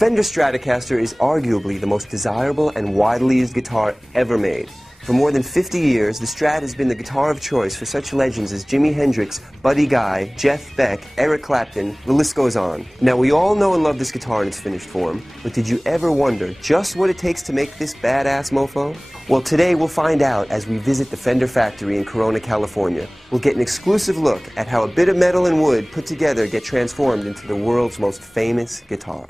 Fender Stratocaster is arguably the most desirable and widely used guitar ever made. For more than 50 years, the Strat has been the guitar of choice for such legends as Jimi Hendrix, Buddy Guy, Jeff Beck, Eric Clapton, the list goes on. Now, we all know and love this guitar in its finished form, but did you ever wonder just what it takes to make this badass mofo? Well, today we'll find out as we visit the Fender factory in Corona, California. We'll get an exclusive look at how a bit of metal and wood put together get transformed into the world's most famous guitar.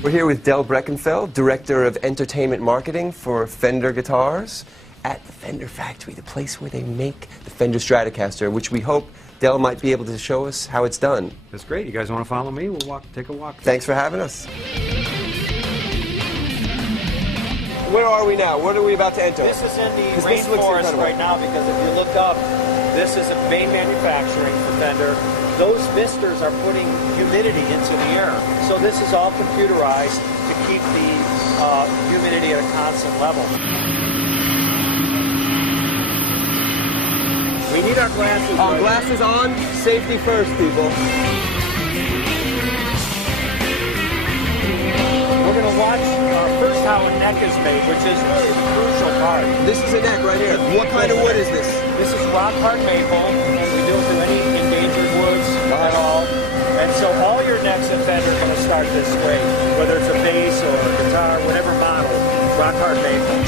We're here with Del Breckenfeld, Director of Entertainment Marketing for Fender Guitars, at the Fender factory, the place where they make the Fender Stratocaster, which we hope Del might be able to show us how it's done. That's great. You guys want to follow me? We'll take a walk. Thanks for having us. Where are we now? What are we about to enter? This is in the rainforest right now because if you look up, this is a main manufacturing for Fender. Those misters are putting humidity into the air. So this is all computerized to keep the humidity at a constant level. We need our glasses. Right? Glasses on, safety first, people. We're going to watch first how a neck is made, which is really the crucial part. This is a neck right here. What kind of wood is this? This is rock hard maple, and we don't do any endangered woods at all. And so all your necks at Fender are going to start this way, whether it's a bass or a guitar, whatever model, rock hard maple.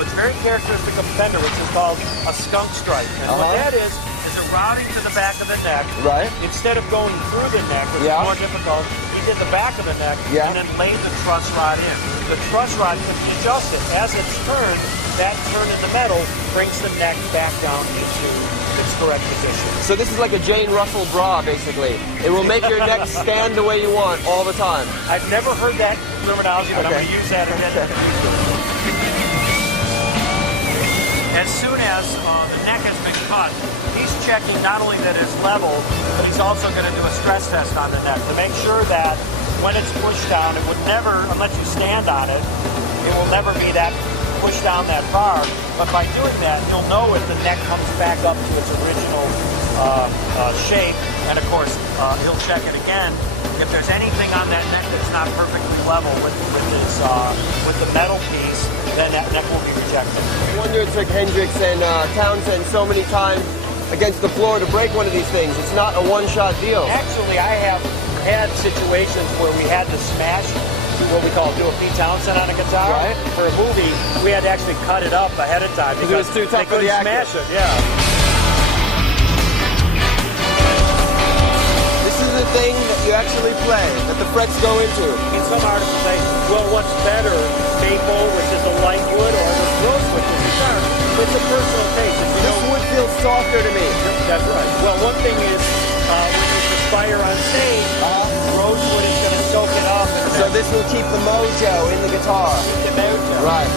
What's very characteristic of Fender, which is called a skunk stripe. And what that is a routing to the back of the neck. Right. Instead of going through the neck, which is more difficult, he did the back of the neck and then laid the truss rod in. The truss rod can be adjusted. As it's turned, that turn in the metal brings the neck back down into its correct position. So this is like a Jane Russell bra, basically. It will make your neck stand the way you want all the time. I've never heard that terminology, but I'm going to use that again. As soon as the neck has been cut, he's checking not only that it's level, but he's also going to do a stress test on the neck to make sure that when it's pushed down, it would never, unless you stand on it, it will never be that pushed down that far. But by doing that, you'll know if the neck comes back up to its original shape, and of course, he'll check it again. If there's anything on that neck that's not perfectly level with the metal piece, then that neck will be rejected. I wonder it took Hendrix and Townsend so many times against the floor to break one of these things. It's not a one-shot deal. Actually, I have had situations where we had to smash what we call do a Pete Townsend on a guitar. Right. For a movie, we had to actually cut it up ahead of time because it was too tough for the actor. Smash it, yeah. The thing that you actually play, that the frets go into. In some artists say, well, what's better, maple, which is a light wood, or the rosewood, which is dark? It's a personal taste. This wood feels softer to me. That's right. Well, one thing is, when you perspire on stage, rosewood is going to soak it up. So this will keep the mojo in the guitar. The mojo. Right.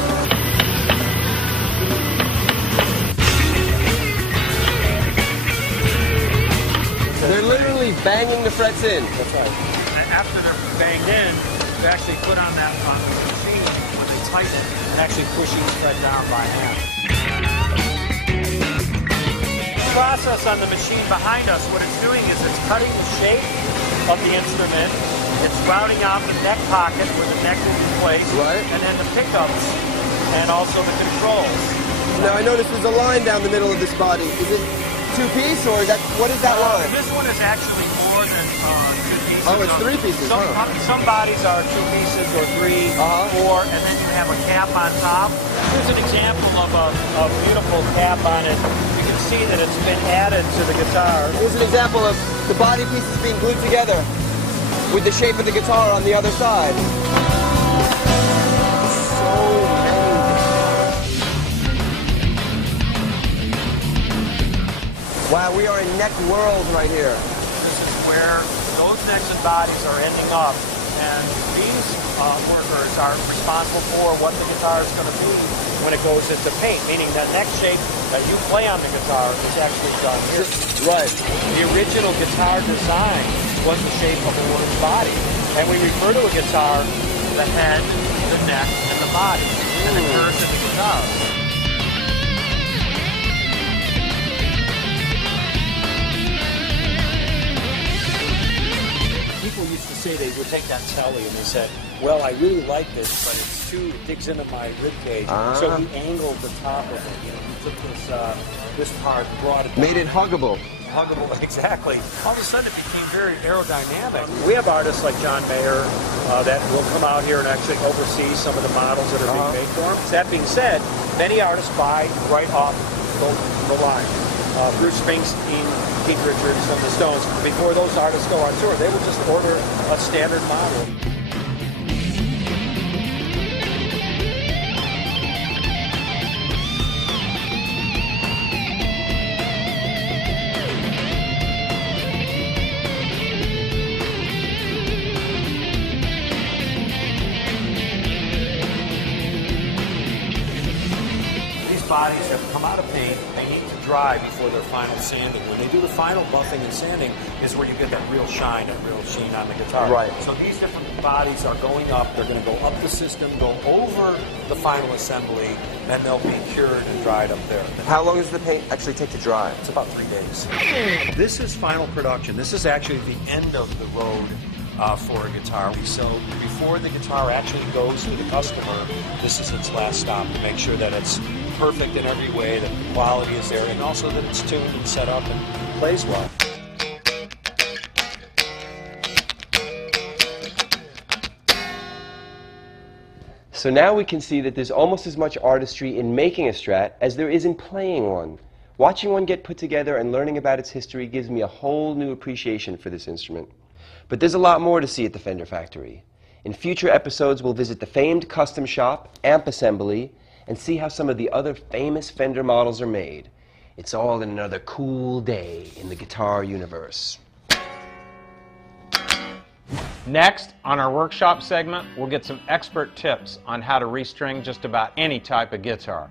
They're literally banging the frets in. That's right. And after they're banged in, they actually put on that on the machine when they tighten it and actually pushing the fret down by hand. The process on the machine behind us, what it's doing is it's cutting the shape of the instrument. It's routing out the neck pocket where the neck will be placed, and then the pickups and also the controls. Now I notice there's a line down the middle of this body. Is it two-piece, or what is that line? This one is actually more than two pieces. Oh, it's three pieces. Some bodies are two pieces or three, four, and then you have a cap on top. Here's an example of a beautiful cap on it. You can see that it's been added to the guitar. Here's an example of the body pieces being glued together with the shape of the guitar on the other side. Wow, we are in neck world right here. This is where those necks and bodies are ending up, and these workers are responsible for what the guitar is going to be when it goes into paint, meaning that neck shape that you play on the guitar is actually done here. Right. The original guitar design was the shape of a woman's body, and we refer to a guitar the head, the neck, and the body, and the curves of the guitar. take that telly and he said, well, I really like this, but it digs into my rib cage. So he angled the top of it. You know, he took this part and brought it down. Made it huggable. Huggable, exactly. All of a sudden it became very aerodynamic. We have artists like John Mayer that will come out here and actually oversee some of the models that are being made for him. That being said, many artists buy right off the line. Bruce Springsteen, Keith Richards, and the Stones, before those artists go on tour, they will just order a standard model. Bodies have come out of paint, they need to dry before their final sanding. When they do the final buffing and sanding is where you get that real shine, that real sheen on the guitar. Right. So these different bodies are going up, they're going to go up the system, go over the final assembly, then they'll be cured and dried up there. How long does the paint actually take to dry? It's about 3 days. This is final production. This is actually the end of the road for a guitar. So before the guitar actually goes to the customer, this is its last stop to make sure that it's perfect in every way, that the quality is there, and also that it's tuned and set up and plays well. So now we can see that there's almost as much artistry in making a Strat as there is in playing one. Watching one get put together and learning about its history gives me a whole new appreciation for this instrument. But there's a lot more to see at the Fender factory. In future episodes, we'll visit the famed custom shop, amp assembly, and see how some of the other famous Fender models are made. It's all in another cool day in the guitar universe. Next, on our workshop segment, we'll get some expert tips on how to restring just about any type of guitar.